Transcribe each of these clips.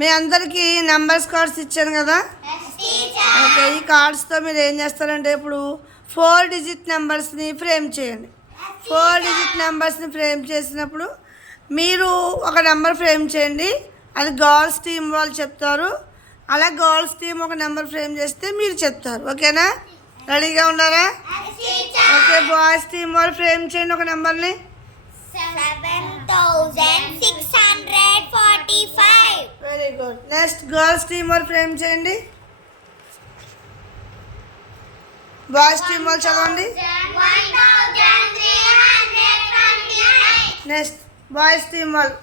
మీ అందరికీ numbers cards ఇచ్చాను కదా. ఓకే, ఈ కార్డ్స్తో మీరు ఏం చేస్తారంటే ఇప్పుడు 4 డిజిట్ నెంబర్స్ని ఫ్రేమ్ చేయండి. 4 డిజిట్ నెంబర్స్ని ఫ్రేమ్ చేసినప్పుడు మీరు ఒక నెంబర్ ఫ్రేమ్ చేయండి, అది గర్ల్స్ టీం వాళ్ళు చెప్తారు. అలా గర్ల్స్ టీం ఒక నెంబర్ ఫ్రేమ్ చేస్తే మీరు చెప్తారు. ఓకేనా? రెడీగా ఉన్నారా? ఓకే, బాయ్స్ టీం వాళ్ళు ఫ్రేమ్ చేయండి ఒక నెంబర్ని. 7645. Very good. Next girls team వాళ్ళు ఫ్రేమ్ చేయండి. బాయ్స్ టీం వాళ్ళు చదవండి. 1329. నెక్స్ట్ బాయ్స్ టీం వాళ్ళు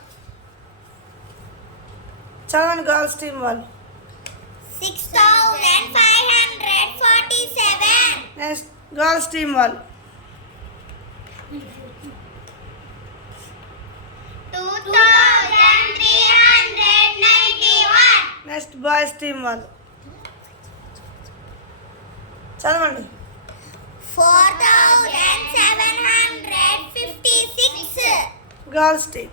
చదవండి. గర్ల్స్ టీం వాళ్ళు 6547. నెక్స్ట్ గర్ల్స్ టీం వాళ్ళు 2391. నెక్స్ట్ బాయ్స్ టీం వాళ్ళు చదవండి. 4756. Girls team.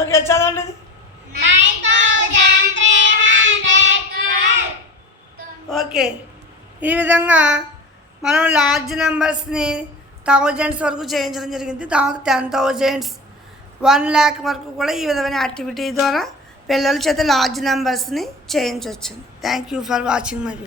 ఓకే, చదవండి. 9312. ఓకే, ఈ విధంగా మనం లార్జ్ నెంబర్స్ని థౌజండ్స్ వరకు చేయించడం జరిగింది. తర్వాత 10,000, 1 lakh వరకు కూడా ఈ విధమైన యాక్టివిటీ ద్వారా పిల్లల చేత లార్జ్ నెంబర్స్ని చేయించవచ్చు. Thank you for watching my video.